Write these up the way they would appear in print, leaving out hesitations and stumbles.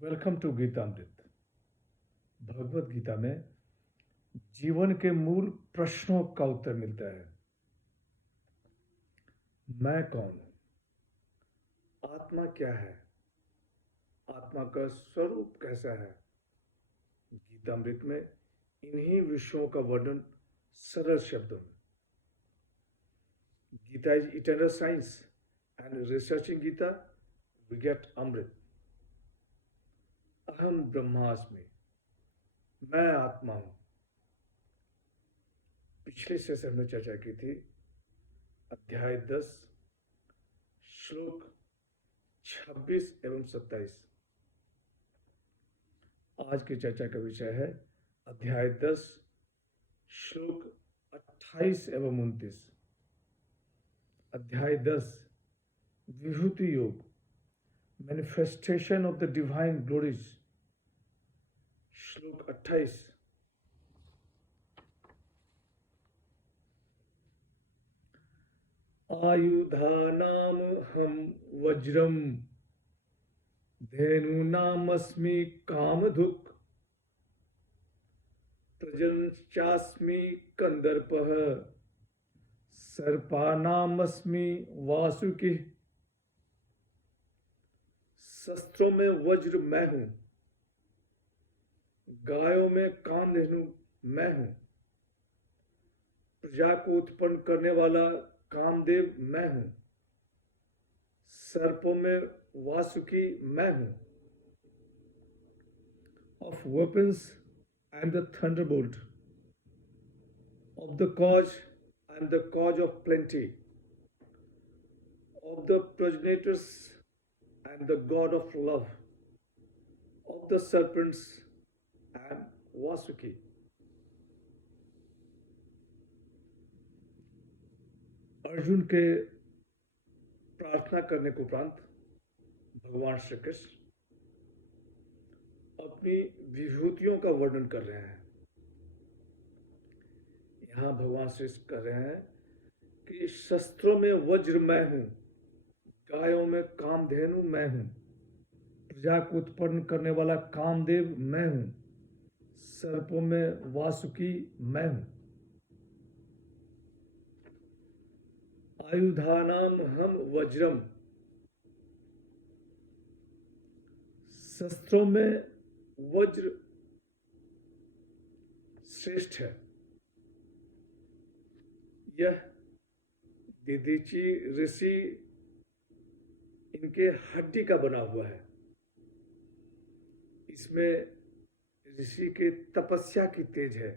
Welcome to Gitamrit. Bhagavad Gita में जीवन के मूल प्रश्नों का उत्तर मिलता है। मैं कौन हूं? आत्मा क्या है? आत्मा का स्वरूप कैसा है? गीतामृत में इन्हीं विषयों का वर्णन सरल शब्दों में। Gita is eternal science and researching Gita we get amrit. अहम ब्रह्मास्मि, मैं आत्मा हूं। पिछले सेशन में चर्चा की थी अध्याय 10 श्लोक 26 एवं 27। आज की चर्चा का विषय है अध्याय 10 श्लोक 28 एवं 29। अध्याय 10 Vibhuti Yoga, manifestation of the divine glories. श्लोक 28 आयुधानाम हम वज्रम धेनूनामस्मि कामधुक् प्रजनश्चास्मि कंदर्पः सर्पानामस्मि वासुकी। शस्त्रों में वज्र मैं हूं, गायों में कामधेनु मैं हूं, प्रजा को उत्पन्न करने वाला कामदेव मैं हूं, सर्पों में वासुकी मैं हूं। Of weapons I am the Thunderbolt, of the cause I am the cause of plenty, of the progenitors I am the god of love, of the serpents I am Vasuki. Arjun के प्रार्थना करने के उपरांत भगवान श्री कृष्ण अपनी विभूतियों का वर्णन कर रहे हैं। यहां भगवान श्री कृष्ण कर रहे हैं कि शस्त्रों में वज्र मैं हूं, गायों में कामधेनु मैं हूं, प्रजा को उत्पन्न करने वाला कामदेव मैं हूं, सर्पों में वासुकी मैं हूं। आयुधानाम हम वज्रम, शस्त्रों में वज्र श्रेष्ठ है। यह दीदीची ऋषि इनके हड्डी का बना हुआ है। इसमें ऋषि के तपस्या की तेज है।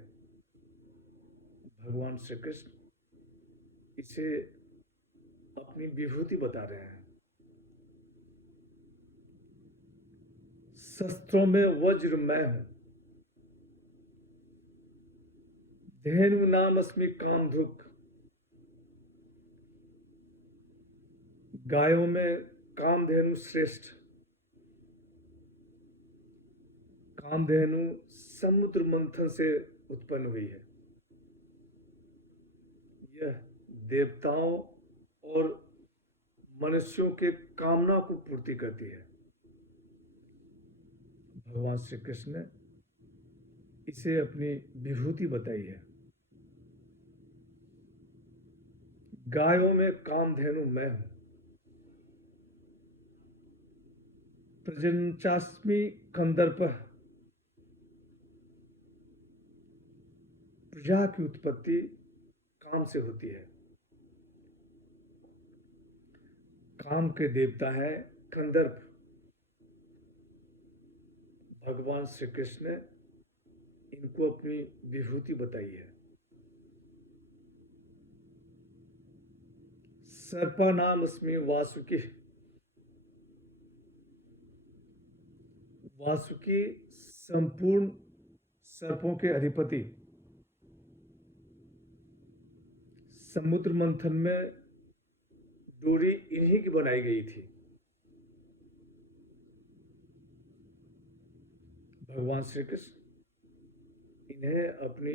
भगवान श्री कृष्ण इसे अपनी विभूति बता रहे हैं। शस्त्रों में वज्र मैं हूं, धेनु नाम अस्मि कामधुक्, गायों में कामधेनु श्रेष्ठ। कामधेनु समुद्र मंथन से उत्पन्न हुई है। यह देवताओं और मनुष्यों के कामना को पूर्ति करती है। भगवान श्री कृष्ण ने इसे अपनी विभूति बताई है। गायों में कामधेनु मैं हूं, प्रजनचास्मि कंदर्पः, प्रजा की उत्पत्ति काम से होती है। काम के देवता है कंदर्प। भगवान श्री कृष्ण ने इनको अपनी विभूति बताई है। सर्पानाम अस्मि वासुकी, वासुकी संपूर्ण सर्पों के अधिपति। समुद्र मंथन में डोरी इन्हीं की बनाई गई थी। भगवान श्री कृष्ण इन्हें अपनी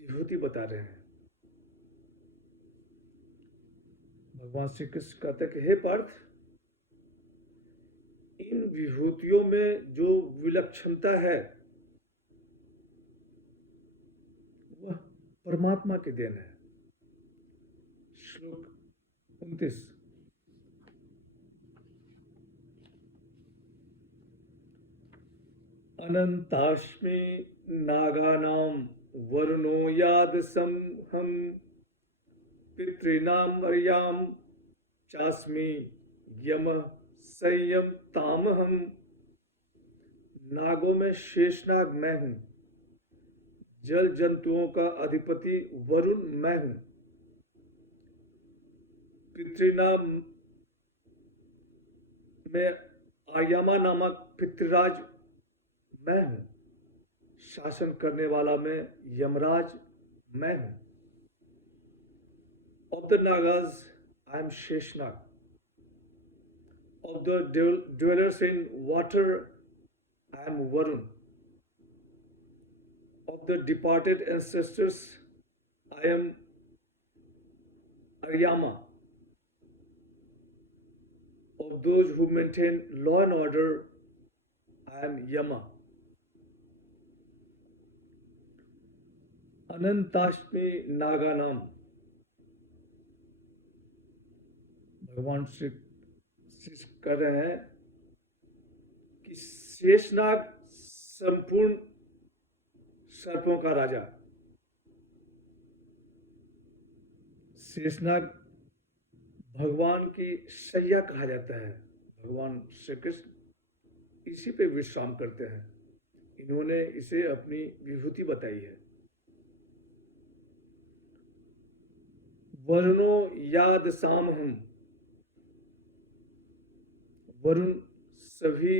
विभूति बता रहे हैं। भगवान श्री कृष्ण कहते हैं कि हे पार्थ, इन विभूतियों में जो विलक्षणता है वह परमात्मा की देन है। श्लोक 29। अनंतास्मि नागानां वरुणो यादसं हम पितॄणां मर्यां चास्मि यमः संयम तामहम। नागों में शेषनाग मैं हूं, जल जंतुओं का अधिपति वरुण मैं हूं, पितृनाम में आर्यमा नामक पितृराज मैं हूं, शासन करने वाला में यमराज मैं हूं। Of the Nagas, I am Sheshnag. Of the dwellers in water, I am Varun. Of the departed ancestors, I am Aryama. Of those who maintain law and order, I am Yama. अनंताष्टमी नागानाम, भगवान श्री कर रहे हैं कि शेषनाग संपूर्ण सर्पों का राजा। शेषनाग भगवान की शैया कहा जाता है। भगवान श्री कृष्ण इसी पे विश्राम करते हैं। इन्होंने इसे अपनी विभूति बताई है। वरुणो याद साम हम, वरुण सभी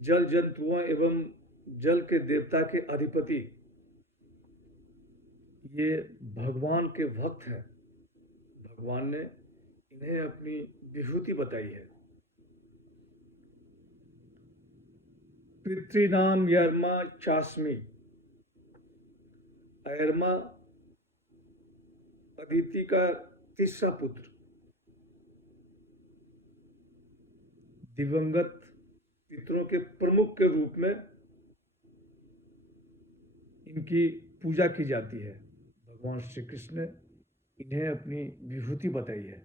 जल जंतुओं एवं जल के देवता के अधिपति, ये भगवान के भक्त हैं। भगवान ने इन्हें अपनी विभूति बताई है। पितृनाम यरमा चास्मी, अयरमा अदिति का तीसरा पुत्र, दिवंगत पितरों के प्रमुख के रूप में इनकी पूजा की जाती है। भगवान श्री कृष्ण ने इन्हें अपनी विभूति बताई है।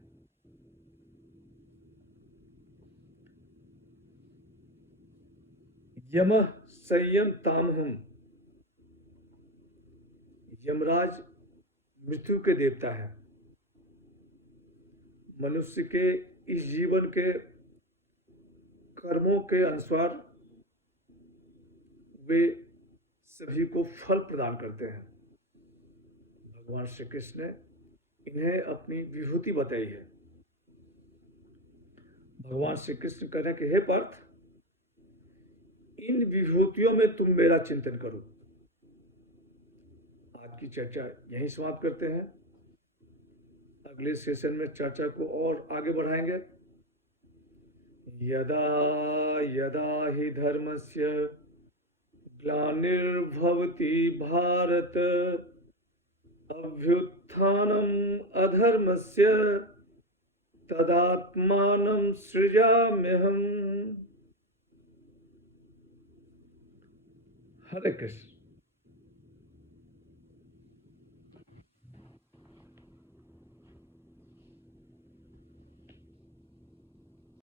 यम संयम तामहम, यमराज मृत्यु के देवता है। मनुष्य के इस जीवन के कर्मों के अनुसार वे सभी को फल प्रदान करते हैं। भगवान श्री कृष्ण ने इन्हें अपनी विभूति बताई है। भगवान श्री कृष्ण कह रहे हैं कि हे पार्थ, इन विभूतियों में तुम मेरा चिंतन करो। आज की चर्चा यहीं समाप्त करते हैं। अगले सेशन में चर्चा को और आगे बढ़ाएंगे। यदा यदा हि धर्मस्य ग्लानिर्भवति भारत, अभ्युत्थानम् अधर्मस्य तदात्मानं सृजाम्यहम्। हरे कृष्ण।